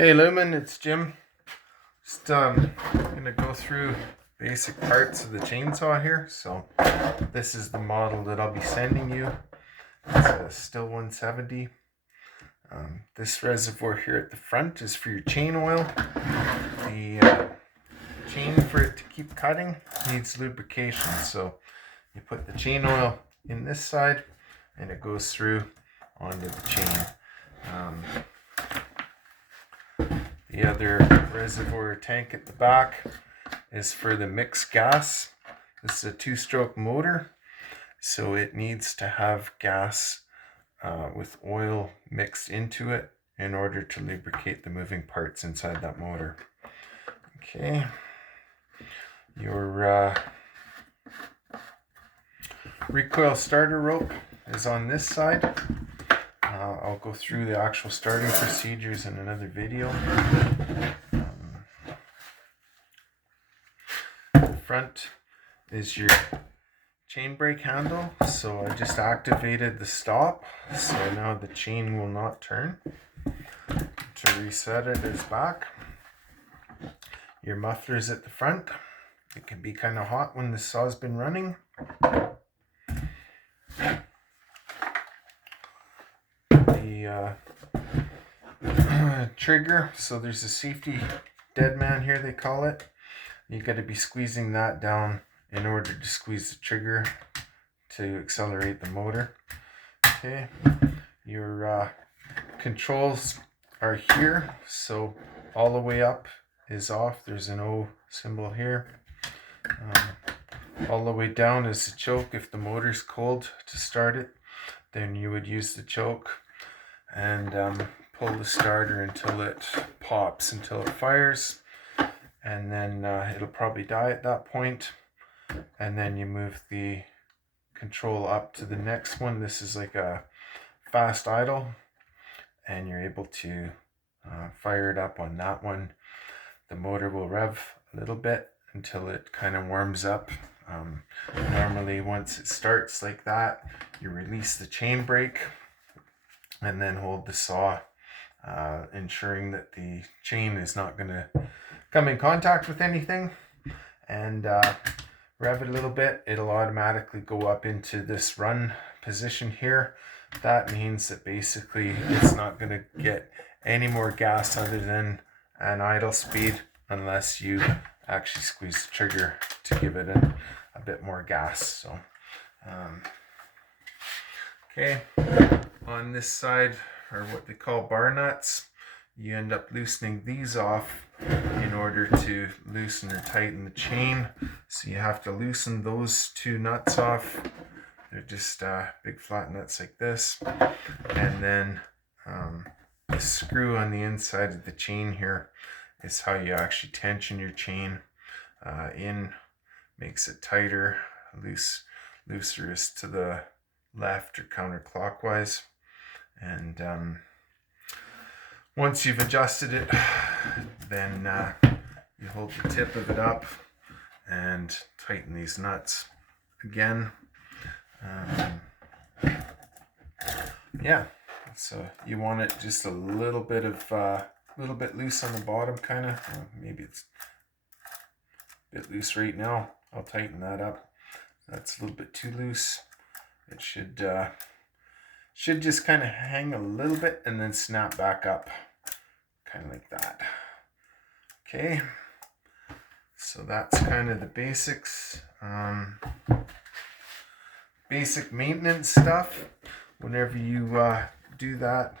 Hey Lumin, it's Jim. Just gonna go through basic parts of the chainsaw here. So this is the model that I'll be sending you. It's a Still 170. This reservoir here at the front is for your chain oil. The chain, for it to keep cutting, needs lubrication. So you put the chain oil in this side and it goes through onto the chain. The other reservoir tank at the back is for the mixed gas. This is a 2-stroke motor, so it needs to have gas with oil mixed into it in order to lubricate the moving parts inside that motor. Okay, your recoil starter rope is on this side. I'll go through the actual starting procedures in another video. The front is your chain brake handle. So I just activated the stop, so now the chain will not turn. To reset it is back. Your muffler's at the front. It can be kind of hot when the saw's been running. The trigger, so there's a safety dead man here, they call it. You got to be squeezing that down in order to squeeze the trigger to accelerate the motor. Okay, your controls are here, so all the way up is off. There's an O symbol here. All the way down is the choke. If the motor's cold to start it, then you would use the choke and pull the starter until it pops, until it fires, and then it'll probably die at that point. And then you move the control up to the next one. This is like a fast idle, and you're able to fire it up on that one. The motor will rev a little bit until it kind of warms up. Normally once it starts like that, you release the chain brake and then hold the saw, ensuring that the chain is not going to come in contact with anything, and rev it a little bit. It'll automatically go up into this run position here. That means that basically it's not going to get any more gas other than an idle speed unless you actually squeeze the trigger to give it a bit more gas. So okay, on this side are what they call bar nuts. You end up loosening these off in order to loosen or tighten the chain. So you have to loosen those two nuts off. They're just big flat nuts like this. And then the screw on the inside of the chain here is how you actually tension your chain in. Makes it tighter. Looser is to the left or counterclockwise. And once you've adjusted it, then you hold the tip of it up and tighten these nuts again. Yeah, so you want it just a little bit loose on the bottom, kind of. Maybe it's a bit loose right now. I'll tighten that up. That's a little bit too loose. It should just kind of hang a little bit and then snap back up, kind of like that. Okay, so that's kind of the basics. Basic maintenance stuff. Whenever you do that,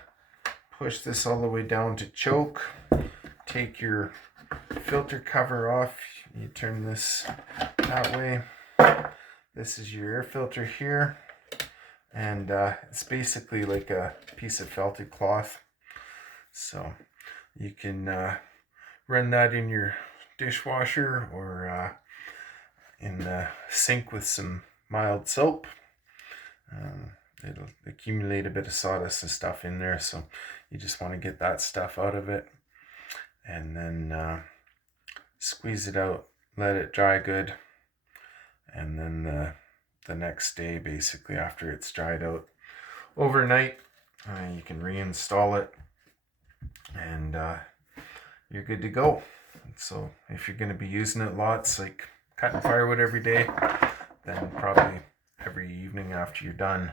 push this all the way down to choke. Take your filter cover off. You turn this that way. This is your air filter here. And it's basically like a piece of felted cloth. So you can run that in your dishwasher or in the sink with some mild soap. It'll accumulate a bit of sawdust and stuff in there, so you just want to get that stuff out of it, and then squeeze it out, let it dry good, and then the next day, basically after it's dried out overnight, you can reinstall it and you're good to go. So if you're going to be using it lots, like cutting firewood every day, then probably every evening after you're done,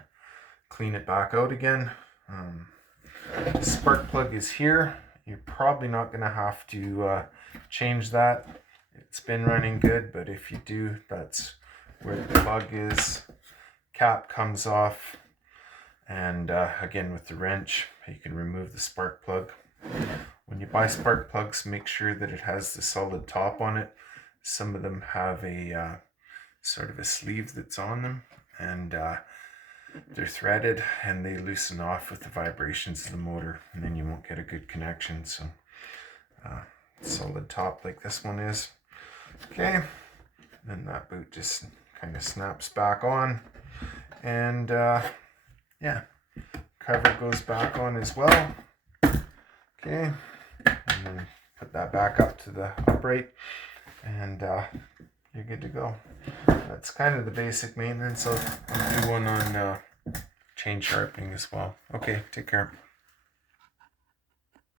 clean it back out again. Spark plug is here. You're probably not going to have to change that. It's been running good, but if you do, that's where the plug is. Cap comes off, and again with the wrench you can remove the spark plug. When you buy spark plugs, make sure that it has the solid top on it. Some of them have a sort of a sleeve that's on them, and they're threaded and they loosen off with the vibrations of the motor, and then you won't get a good connection. So solid top like this one is. Okay, then that boot just kind of snaps back on, and yeah, cover goes back on as well. Okay, and then put that back up to the upright, and you're good to go. That's kind of the basic maintenance. I'll do one on chain sharpening as well. Okay, take care.